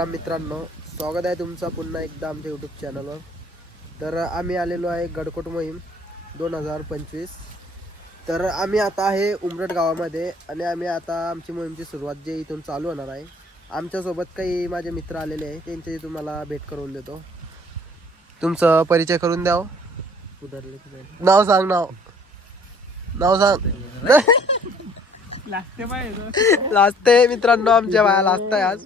श्रीराम मित्रांनो, स्वागत आहे तुमचा पुन्हा एकदा आमच्या यूट्यूब चॅनलवर. तर आम्ही आलेलो आहे गडकोट मोहीम 2025. तर आम्ही आता आहे उमरट गावामध्ये आणि आम्ही आता आमची मोहीमची सुरुवात जे इथून चालू होणार आहे. आमच्यासोबत काही माझे मित्र आलेले आहे, त्यांच्याशी तुम्हाला भेट करून देतो. तुमचं परिचय करून द्याव. नाव सांग. नाव सांग. लाजते मित्रांनो, आमच्या बाया लाजताय आज.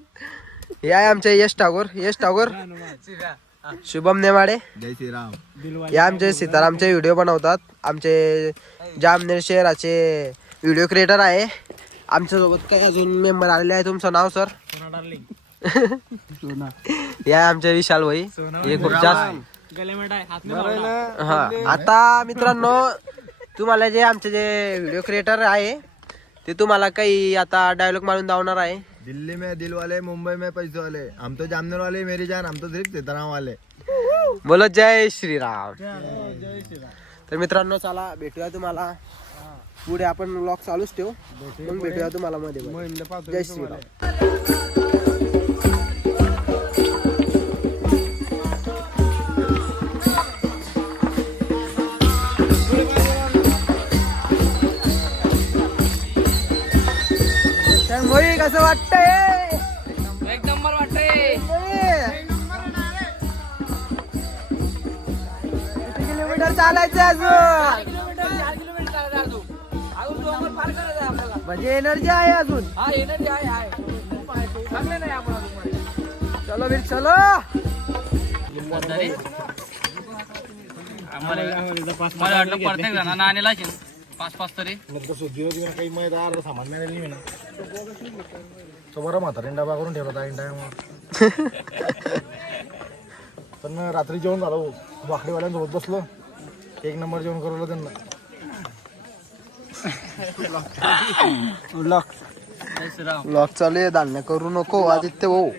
हे आहे आमचे यश ठाकूर, शुभम नेमाडे, जय श्रीराम. हे आमचे सीतारामचे व्हिडिओ बनवतात. आमचे जामनेर शहराचे व्हिडिओ क्रिएटर आहे. आमच्यासोबत काही अजून मेंबर आलेले आहे. तुमचं नाव सर? हे आहे आमचे विशाल भाई. हे खूप जास्त हा. आता मित्रांनो, तुम्हाला जे आमचे जे व्हिडिओ क्रिएटर आहे ते तुम्हाला काही आता डायलॉग मारून दावणार आहे. दिल्ली में दिल वाले, मुंबई में पैसे वाले, हम तो जामनेर वाले मेरी जान, हम तो सिर्फ सीताराम वाले. बोलो जय श्रीराम. तर मित्रांनो, चला भेटूया तुम्हाला पुढे. आपण व्लॉग चालूच ठेवू, मग भेटूया तुम्हाला मध्ये. जय श्रीराम. कसं वाटतंय? एक नंबर वाटतंय. किती किलोमीटर चालायचं अजून? म्हणजे एनर्जी आहे अजून. चलो वीर चलो. मला वाटलं प्रत्येक जणांना आणला पाच तरी काही मैदार सामान मिळाली ना तो बरं म्हातारी डबा करून ठेवला होता. पण रात्री जेवण झालं, वाकडीवाल्यांसोबत बसलो, एक नंबर जेवण करवलं त्यांना. ब्लॉग चालू आहे. दालण्या करू नको आदित्य भाऊ,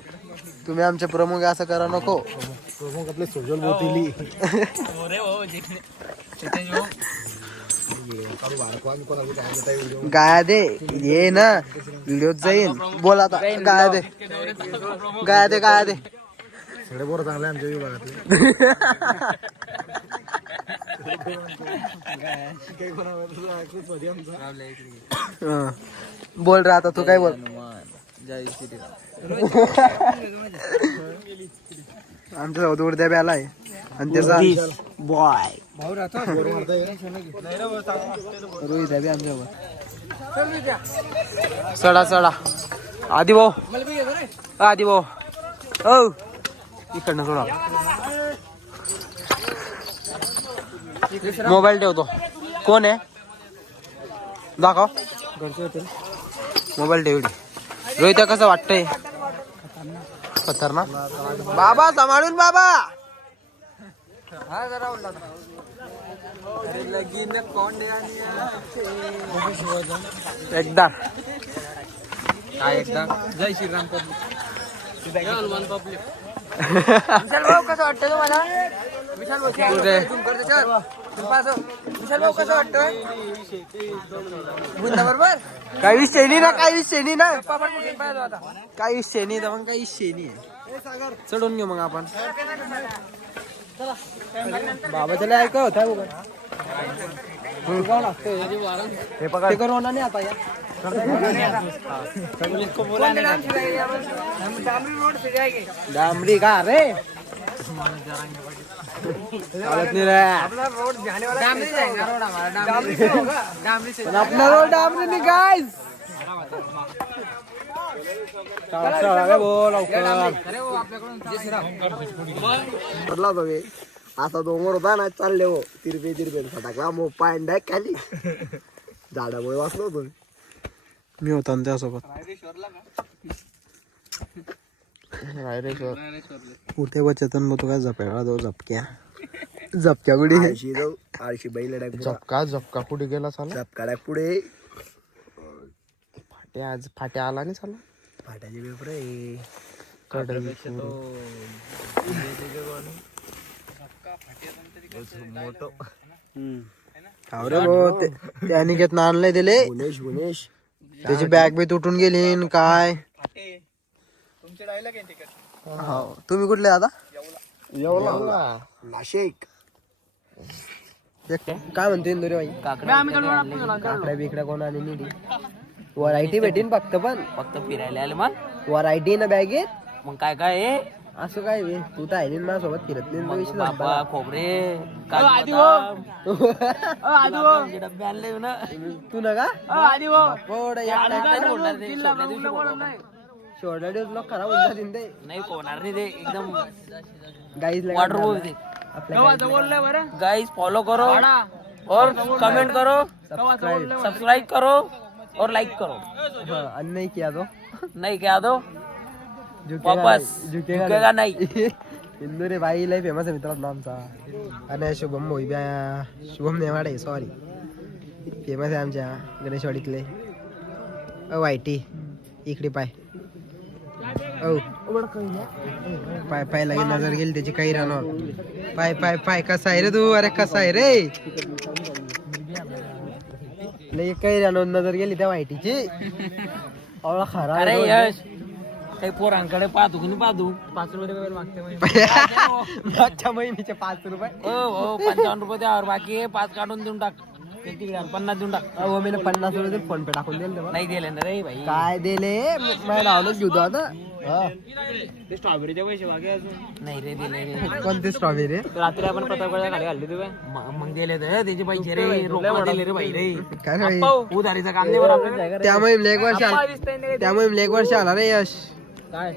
तुम्ही आमचे प्रमुख असं करा नको. प्रमुख आपले सोजल बोटिली गाया दे. ये ना व्हिडिओ जाईन. बोल आता. गाया दे. सगळे बोर चांगले आमच्या विभागातले. बोल रे आता, तू काय बोल. आमच्या सोबत उडद्या ब्याला आहे आणि त्याचा बॉय रोहित आहे आमच्यासोबत. चढा आधी भाऊ हो इकडनं सोडा. मोबाईल ठेवतो. कोण आहे दाखव. मोबाईल ठेवली. रोहित कसं वाटतंय? खतरनाक. बाबा सांभाळून बाबा. एकदा जय श्रीराम. विशाल भाऊ कसं वाटतं तुम्हाला? विशाल भाऊ कसं वाटतं? बरोबर. काही विषय नाही ना. काही विषय तर मग काही विषय नाही. चढून घेऊ मग आपण. बाबा त्याला ऐका होता हे पका ते करू नाही आता. डांबरी का रे चालत नाही रे. आपला रोड डांबरी नाही गाईज. असा डोंगर होता ना, चालले हो तिरपे फटाकला मग पाय खाली झाडामुळे वाचलो होतो मी. होता त्यासोबत कुठे बचतन मग तू काय झपक्या जाऊ. झपक्या कुठे आळशी बैल झपका कुठे गेला? चालला झपका पुढे. फाट्या आला नाही. चालला फाट्याचे पेपर आहे. त्याने घेत आणलंय दिले. गुणेश त्याची बॅग बी तुटून गेली काय. तुमचे डायलॉग आहे तिकडे. हो तुम्ही कुठले आता येवला नाशिक काय म्हणते इंदोरी बाई काकड्या बिकड्या कोण आणि निडी व्हरायटी भेटीन फक्त फिरायला आले मग व्हरायटी ना बॅगेत मग काय काय आहे असं काय बे? तू तर आहे माझ्यासोबत फिरत नाही तो विषय बाबा संपला. खोबरे डब्बे आणले ना तू ना का पोरं शोर्टा दिवस लोक खराब होऊन जातील ते नाही होणार नाही ते एकदम गाईज वॉटर ते आपल्या गाइस फॉलो करो और कमेंट करो सब्सक्राइब करो और लाइक करो आणि नाही किया तो नहीं क्या दो झुकेगा वापस नाही, झुकेगा नहीं इंदोरी बाई लय फेमस आहे मित्रांनो आमचा आणि शुभम मोहिब्या शुभम नेवाडे सॉरी फेमस आहे आमच्या गणेशवाडीतले वायटी इकडे पाय औ पाय पाय लगे नजर गेली त्याची काही राहणार पाय पाय पाय कसा आहे रे तू अरे कसा आहे रे लय काही राहणार नजर गेली त्या वायटीची अवळा खरा अरे यश काही पोरांकडे पाहतो की नाही पाहतो 5 रुपये मागते मागच्या महिन्याचे 5 रुपये हो 55 रुपये द्यावर बाकी आहे 5 काढून देऊन टाक ते तिकडे 50 देऊन टाक अहो मी 50 रुपये फोन पे टाकून दिले नाही दिले ना रे भाई काय दिले माझ्या नावानच घेऊ आता ते स्ट्रॉबेरीचे पैसे बाकी अजून नाही रे दिले रे कोणते स्ट्रॉबेरी रात्री आपण पत्रकाच्या खाली घालली तुम्ही मग दिले तर त्याचे पैसे रे रोकला दिले रे भाई रे काय रे भाई? उधारीचं काम नाही बरं आपल्याला त्यामुळे मला 1 वर्ष आला त्यामुळे मला 1 वर्ष आला रे यश काय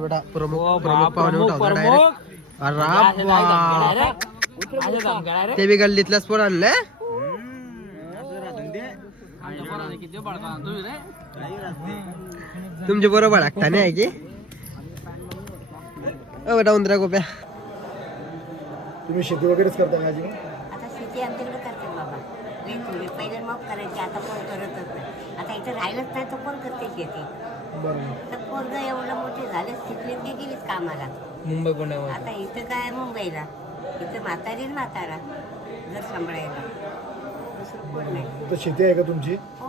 बेटा प्रमुख पाहुणे उठावता direct. अरे बाप. ते बी गल्लीतल्याच पोर आणले तुमचे बरोबर लागता नाही आहे की बेटा उंदरा गोप्या तुम्ही शेती वगैरेच करता का अजून आता शेती आमच्याकडे करते बाबा नाही थोडी पहिले मग करायची आता कोण करतच नाही आता इथं राहिलंच नाही तर कोण करते शेती बरोबर तर पोरग एवढं मोठे झाले शिकले की गेलीच कामाला मुंबई पुण्यावर आता इथं काय मुंबईला इथं म्हातारी मातारा घर सांभाळायला दुसरं कोण नाही तर शेती आहे का तुमची हो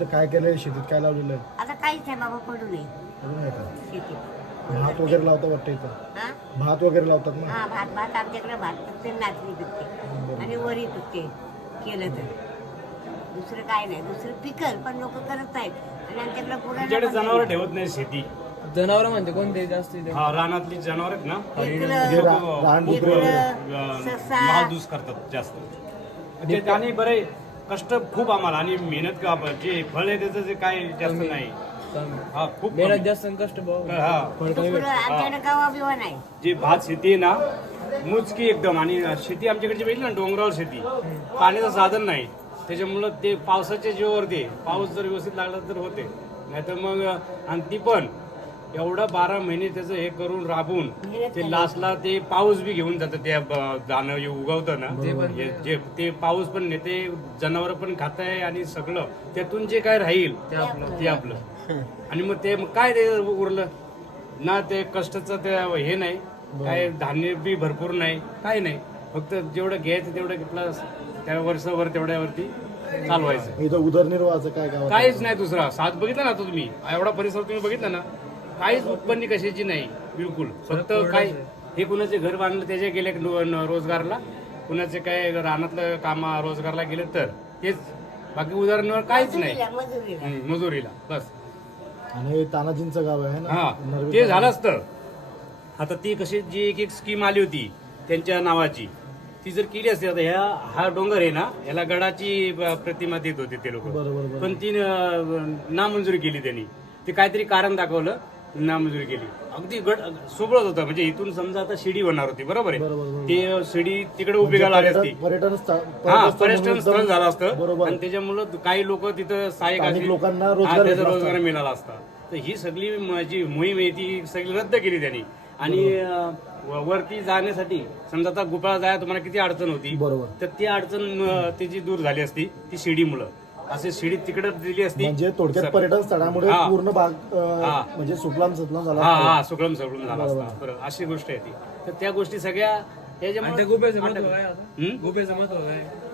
तर काय केलंय शेतीत काय लावलेलं आहे आता काहीच नाही बाबा पडू नये अजून आहे का शेती भात वगैरे लावता वाटतं इथं हा भात वगैरे लावतात ना हा भात आमच्याकडे भात पिकते नाचणी पिकते आणि वरी पिकते केलं तर दुसरं काय नाही दुसरं पिकल पण लोक करत नाहीत आणि आमच्याकडे तुमच्याकडे जनावर ठेवत नाही शेती जनावर म्हणते कोणते जास्त हा रानातली जनावर आहेत ना जे माहदूस करतात जास्त ते त्याने बरे कष्ट खूप आम्हाला आणि मेहनत का जे फळ आहे त्याचं जे काय जास्त नाही हा खूप मेहनत जास्त कष्ट हा आमच्याकडे गावा बिवा नाही जे भात शेती आहे ना मुचकी एकदम आणि शेती आमच्याकडची बघितली ना डोंगरावर शेती पाण्याचं साधन नाही त्याच्यामुळं ते पावसाच्या जीवावर ते पाऊस जर व्यवस्थित लागला तर होते नाहीतर मग आणि ती पण एवढं 12 महिने त्याचं हे करून राबून ते लास्टला ते पाऊस बी घेऊन जातं त्या दाणं जे उगवतं ना जे ते पाऊस पण नेते जनावर पण खात आहे आणि सगळं त्यातून जे काय राहील ते आपलं आणि मग ते मग काय ते उरलं ना ते कष्टाचं ते हे नाही काय धान्य बी भरपूर नाही काय नाही फक्त जेवढं घ्यायचं तेवढं घेतलं त्या वर्षभर तेवढ्यावरती चालवायचं इथं उदरनिर्वाहाचं काय गाव काहीच नाही दुसरा साथ बघितला ना तो तुम्ही एवढा परिसर तुम्ही बघितला ना काहीच उत्पन्न कशाची नाही बिलकुल फक्त काय हे कुणाचे घर बांधलं त्याचे गेले रोजगारला कुणाचे काय रानातलं कामा रोजगारला गेले तर तेच बाकी उदाहरणावर काहीच नाही मजुरीला बस आणि तानाजींचं गाव आहे ना हा ते झालं असतं आता ती कशी जी एक स्कीम आली होती त्यांच्या नावाची ती जर केली असते आता हा डोंगर आहे ना याला गडाची प्रतिमा देत होते ते लोक बरोबर पण ती नामंजुरी केली त्यांनी ते काहीतरी कारण दाखवलं नामंजुरी केली अगदी गड सोबळत होतं म्हणजे इथून समजा आता शिडी होणार होती बरोबर आहे ते शिडी तिकडे उभी आली असती पर्यटन हा पर्यटन स्थळ झालं असतं बरोबर आणि त्याच्यामुळं काही लोक तिथं सहाय्यक स्थानिक असतील. लोकांना हा, रोजगार त्याचा भेटला रोजगार मिळाला असता तर ही सगळी जी मोहीम आहे ती सगळी रद्द केली त्यांनी आणि वरती जाण्यासाठी समजा आता गुफाळा जायला तुम्हाला किती अडचण होती बरोबर तर ती अडचण त्याची दूर झाली असती ती शिडीमुळं असे शिडी तिकडे दिली असती म्हणजे थोडक्यात पर्यटन स्थळामुळे हा. पूर्ण भाग हा. म्हणजे सुफलाम सफलाम झाला हा असता. हा सुकलम सगळं झाला असता बरं अशी गोष्ट आहे ती तर त्या गोष्टी सगळ्या त्याच्यामुळे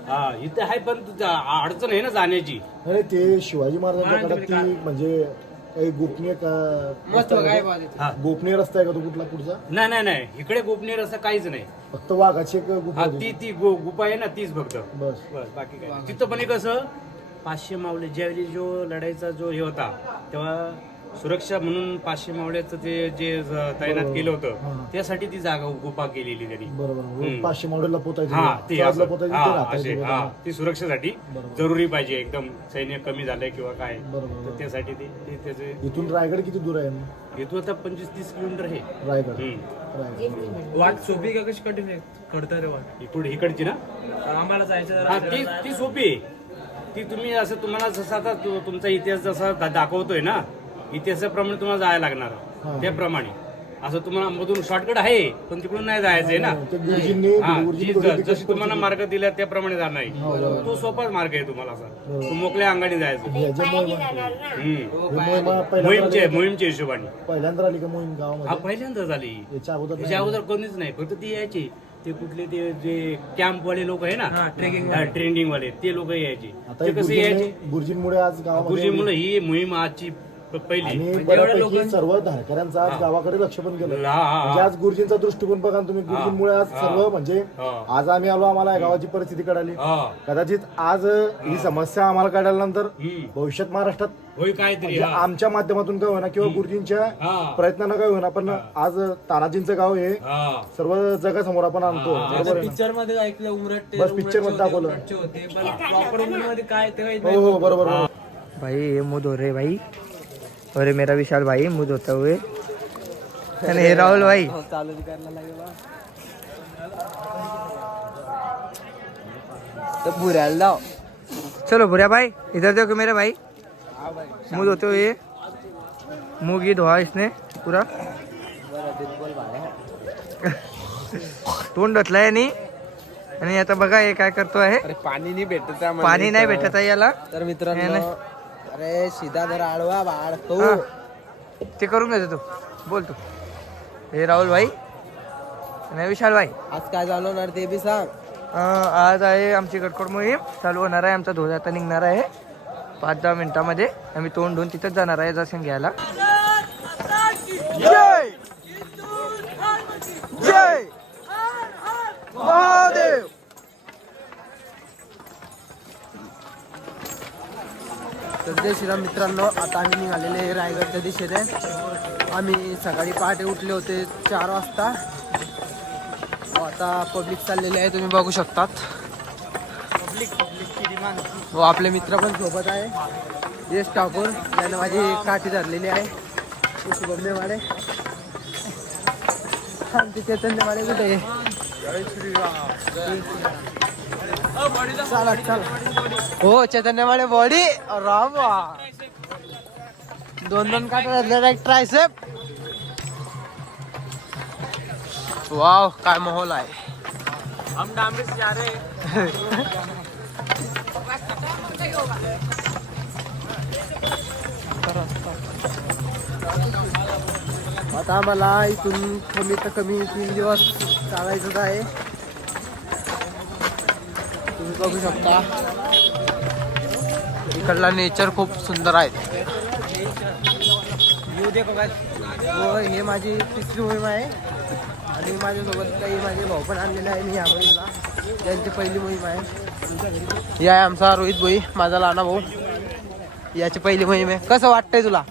हा इथं आहे पण अडचण आहे ना जाण्याची अरे ते शिवाजी महाराजांच्या काळात ती म्हणजे काही गोपनीय महत्व काय बा त्याचं? हा गोपनीय रस्ता आहे का तो कुठला पुढचा? नाही इकडे गोपनीय असं काहीच नाही. फक्त वाघाची एक गुफा हा होती. ती गुफा आहे ना तीच फक्त. बस बस बाकी काय नाही. तिथं पण एक कसं 500 मावळे ज्यावेळी जो लढाईचा जो हे होता तेव्हा सुरक्षा म्हणून 500 मावळ्याचं ते जे तैनात केलं होतं त्यासाठी ती जागा गुफा केलेली त्यांनी. बरोबर 500 मॉडेलला पोतायचं हा ते चार्जला असं. पोतायचं हा, ते राहतायचं असे, बघा. हा, ती सुरक्षेसाठी जरुरी पाहिजे एकदम सैन्य कमी झालंय किंवा काय बरोबर. तर त्यासाठी ते त्याचे इथून रायगड किती दूर आहे मग? इथून आता 25-30 किलोमीटर आहे. रायगड हम्म. रायगड वाट सोपी का कशी कठीण आहे करता रे वाट इकडची ना आम्हाला जायचं हा ती सोपी आहे. ती तुम्ही असं तुम्हाला जसा आता तुमचा इतिहास जसा दाखवतोय ना इतिहासाप्रमाणे तुम्हाला जायला लागणार त्याप्रमाणे असं तुम्हाला मधून शॉर्टकट आहे पण तिकडून नाही जायचंय ना. ते गुरुजींनी हा, गुरुजींनी जी- बघितली जशी कशी तुम्हाला परिस्थिती. मार्ग दिला त्याप्रमाणे जाणार नाही. तो सोपाच मार्ग आहे तुम्हाला असा तो मोकळ्या अंगाने जायचं. ह्याच्या मोहिमा जाणार ना. हम्म. ही मोहिमा मोहीमच्या हिशोबाने पहिल्यांदा आली का मोहीम हा गावामध्ये? पहिल्यांदा झाली. याच्या अगोदर त्याच्या अगोदर कोणीच नाही फक्त ते यायचे ते कुठले ते जे कॅम्प वाले लोक आहे ना ट्रेनिंग वाले ते लोक यायचे. आता ते कसे यायचे गुरुजींमुळे आज गावामध्ये गुरुजी मुलं ही मोहीम आजची पहिली. आणि बऱ्यापैकी सर्व धारकऱ्यांचं आज गावाकडे लक्ष पण गेलं. हा, हा, म्हणजे आज गुरुजींचा दृष्टिकोन बघा ना तुम्ही. गुरुजींमुळे आज सर्व म्हणजे हा. आज आम्ही आलो आम्हाला या गावाची परिस्थिती कळाली. हा. कदाचित आज ही समस्या आम्हाला कळल्यानंतर हम्म. भविष्यात महाराष्ट्रात होय काहीतरी म्हणजे हा. आमच्या माध्यमातून काय होईना किंवा गुरुजींच्या हा. प्रयत्नानं काय होईना पण आज तानाजींचं गाव हे हा. सर्व जगासमोर आपण आणतो. बरोबर आहे ना? पिक्चर मध्ये ऐकलं उमरट बस picture मध्ये दाखवलं. होते पण प्रॉपर मध्ये काय तेव्हा हो हो बरोबर बरोबर. भाई ये मुँह धो रहे भाई और ये मेरा विशाल भाई मुँह धोते हुए और ये राहुल भाई चालू करायला लागेल तर बुऱ्याला लाव. चलो भूरिया भाई इधर देखो मेरे भाई मुँह धोते हुए मुँह की धोआ इसने पूरा तोंड धुतलाय नाही आणि आता बघा हे काय करतो आहे. पाणी नाही भेटत आहे पाणी नाही भेटत आहे याला. तर मित्रांनो अरे सीधा जरा आडवा बाळ तो हा. ते करून घेतो तू बोल तू. हे राहुल भाई आणि विशाल भाई. आज काय झालं होणार ते बी सांग. आज आहे आमची गडकोट मोहीम चालू होणार आहे. आमचा ध्वज आता निघणार आहे 5-10 मिनिटामध्ये. आम्ही तोंड धुवून तिथंच जाणार आहे दर्शन घ्यायला. जय जय महादेव. तर जय श्रीराम मित्रांनो. आता आम्ही निघालेले रायगडच्या दिशेने. आम्ही सकाळी पहाटे उठले होते 4 वाजता. आता पब्लिक चाललेले आहे तुम्ही बघू शकतात. व आपले मित्र पण सोबत आहे. यश ठाकूर याने माझी काठी धरलेली आहे. शुभमनेवाडे आमचे चैतन्यवाडे कुठे आहे? चला चला. हो चैतन्यवाडे बॉडी राम 2-2 काटा धरलेला एक ट्रायसेप. वाव काय माहोल आहे. हम डामरी से जा रहे हैं. आता आम्हाला इथून कमी तर कमी 3 दिवस चालायचं आहे. तुम्ही बघू शकता इकडला नेचर खूप सुंदर आहे. व हे माझी 3री मोहीम आहे आणि माझ्यासोबत काही माझे भाऊ पण आणलेले आहे. मी या मोहीमला त्यांची पहिली मोहीम आहे. ही आहे आमचा रोहित भाई माझा लहाना भाऊ. याची पहिली मोहीम आहे. कसं वाटतंय तुला?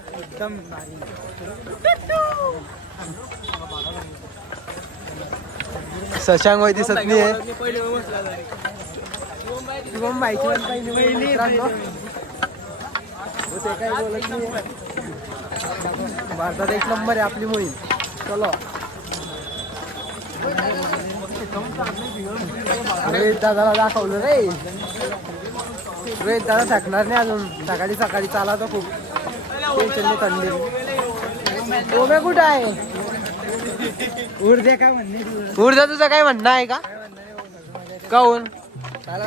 शशांक वय दिसत नाही आहे. शुभम बाईची पण पहिली मोहीम मित्रांनो. ते काय बोलत नाही. भारतात 1 नंबर आहे आपली मोहीम. चलो रोहित दादाला दाखवलं रे. रोहित दादा थकणार नाही अजून. सकाळी चाला तर खूप टेन्शन नाही. थंडी ओमे कुठं आहे? ऊर्जा तुझं काय म्हणणं आहे का? काऊन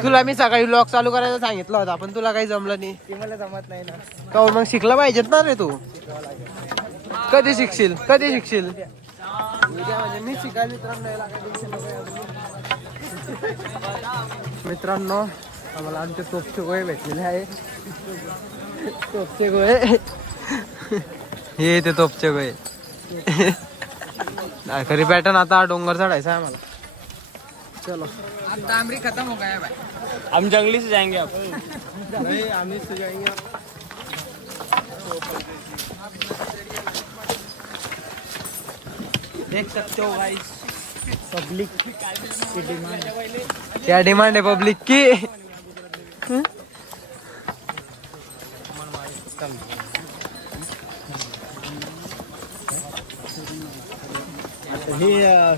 तुला मी सकाळी ब्लॉग चालू करायला सांगितलं होता पण तुला काही जमलं नाही. मला जमत नाही ना. काऊन मग शिकलं पाहिजेत ना रे तू. कधी शिकशील? म्हणजे मी शिकायला मित्रांनो आम्हाला आमचे तोपचे गोळे भेटलेले आहे. तोपचे गोळे हे ते तोपचे गोय खरी पॅटर्न आता डोंगर चढायचा आहे आम्हाला. चलो अब डामरी खत्म हो गया भाई. हम जंगली से जाएंगे आप. आम्ही जाएंगे. देख सकते हो गाइस पब्लिक की डिमांड. क्या डिमांड है पब्लिक की?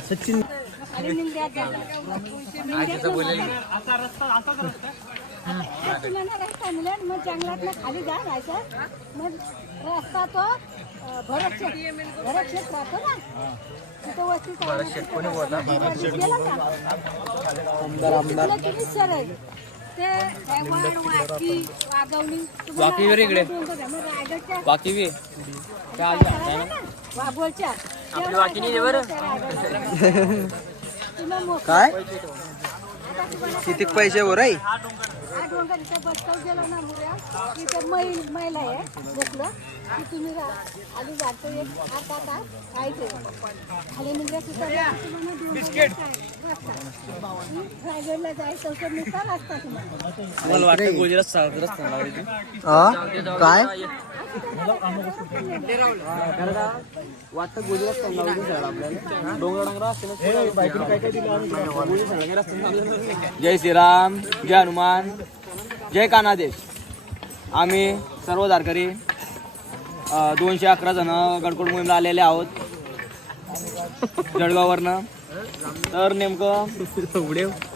सचिन मग जंगलात खाली जा जायचं मग रस्ता तो भरत शेत राहतो ना तिथं वस्ती सर आहे ते हेमाड, वाकी, वाघवणी वाकी वर इकडे. रायगडच्या बाकी भी वाघोलच्या आपली वाकी नाही बरं. काय किती पैसे वर आहे? हा डोंगर इथं बसकाव गेलो ना मुऱ्या तिथं मैल आहे बसलं की तुम्ही आधी जातो एक आता खायचे खाली निघल्या तिथं रायगडला जायचं तर निघाल असता तुम्हाला मला वाटतं गुजरात रस्ता लावायची. काय वाटतं गुजरात आपल्याला डोंगर असते ना. जय श्रीराम, जय हनुमान, जय कानादेश. आम्ही सर्व धारकरी 211 जण गडकोट मोहीमला आलेले आहोत जळगाववरनं. तर नेमकं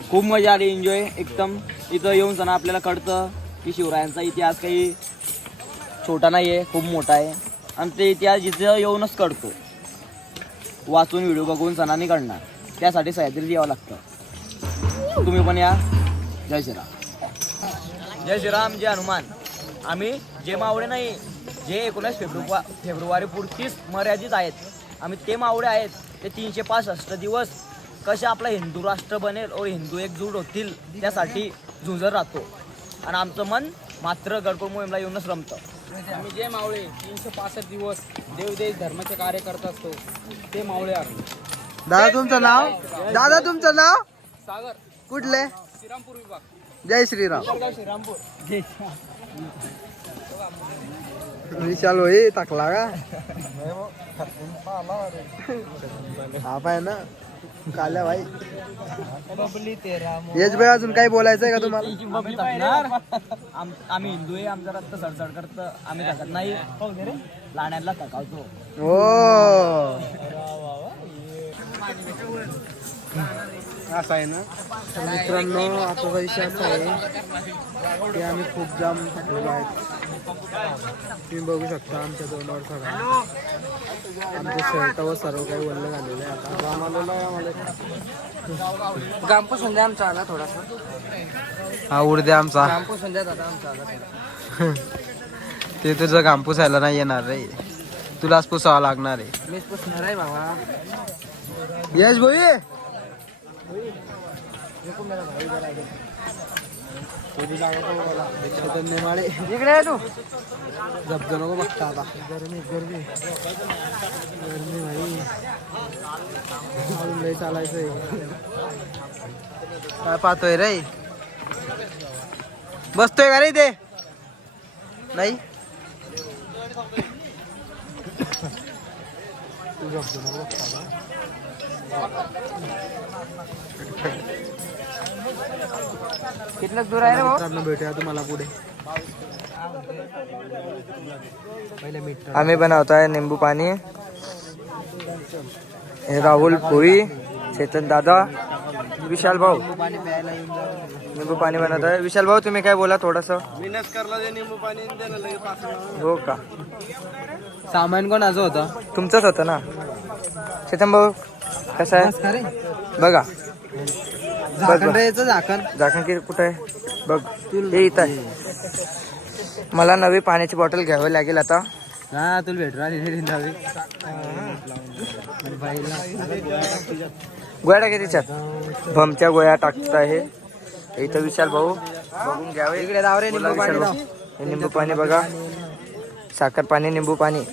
खूप मजा आली, एन्जॉय एकदम. इथं येऊन सण आपल्याला कळतं की शिवरायांचा इतिहास काही छोटा नाही आहे, खूप मोठा आहे. आणि ते इतिहास जिथं येऊनच कळतो. वाचून व्हिडिओ बघून सणांनी कळणार. त्यासाठी सह्याद्रीत यावं लागतं. तुम्ही पण या. जय श्रीराम. जय श्रीराम, जय हनुमान. आम्ही जे मावळे नाही, जे 19 फेब्रुवारी पुरतीच मर्यादित आहेत, आम्ही ते मावळे आहेत. ते 365 दिवस कसे आपला हिंदू राष्ट्र बनेल और हिंदू एकजूट होतील त्यासाठी झुंजत राहतो. आणि आमचं मन मात्र गडकोट मोहीमला येऊनच रमतं. आम्ही जे मावळे 365 दिवस देवदेश धर्माचे कार्य करत असतो ते मावळे आम्ही. दादा तुमचं नाव? दादा तुमचं नाव सागर, कुठले? श्रीरामपूर विभाग, जय श्रीराम. श्रीरामपूर. विशाल होई टाकला का? हा पाय ना काल्या भाई. यश भाई अजून काही बोलायचं आहे का तुम्हाला? आम्ही हिंदू आहे, आमचं रक्त सडसड करतं, आम्ही थकत नाही. लाण्याला थकावतो. हो असं आहे ना. मित्रांनो आता विषय असा आहे की आम्ही खूप जाम थकलेलो आहेत. तुम्ही बघू शकता आमच्या तोंडावर सगळं आमचे शर्ट व सर्व काही वल्ल झालेलं आहे. आता जाम आलेलं आहे आम्हाला. गांपू संध्या आमचा आला थोडासा. हा उडद्या आमचा गांपू संध्या दादा आमचा आला. ते तुझं घाम पुसायला नाही येणार रे, तुलाच पुसावा लागणार आहे. मीच पुसणार आहे बाबा. यश भाई इकडे आहे तू. जबतो नको बघता आता. गरमी गरमी भाई अजून लय चालायचंय. काय पाहतोय रे? बसतोय का रे ते? नाही कितना दूर आहे रे भाऊ? मित्रांनो भेटूया तुम्हाला पुढे. आम्ही बनवत आहे निंबू पाणी. हे राहुल भोई, चेतन दादा, विशाल भाऊ निंबू पाणी बनवत आहे. विशाल भाऊ तुम्ही काय बोला थोडस. हो का? सामान कोणाचं होतं? तुमचंच होतं ना चेतन भाऊ. कसं आहे बघा. झाकण रे याचं झाकण. झाकण किती कुठं आहे बघ. हे इथं आहे. मला नवी पाण्याची बॉटल घ्यावी लागेल आता. हा तुला भेटू राहिली गोळ्या टाके तिच्यात. भमच्या गोळ्या टाकत आहे इथं विशाल भाऊ. बघून घ्यावे. इकडे राव रे निंबू पाणी राव. हे निंबू पाणी बघा. साखर पाणी निंबू पाणी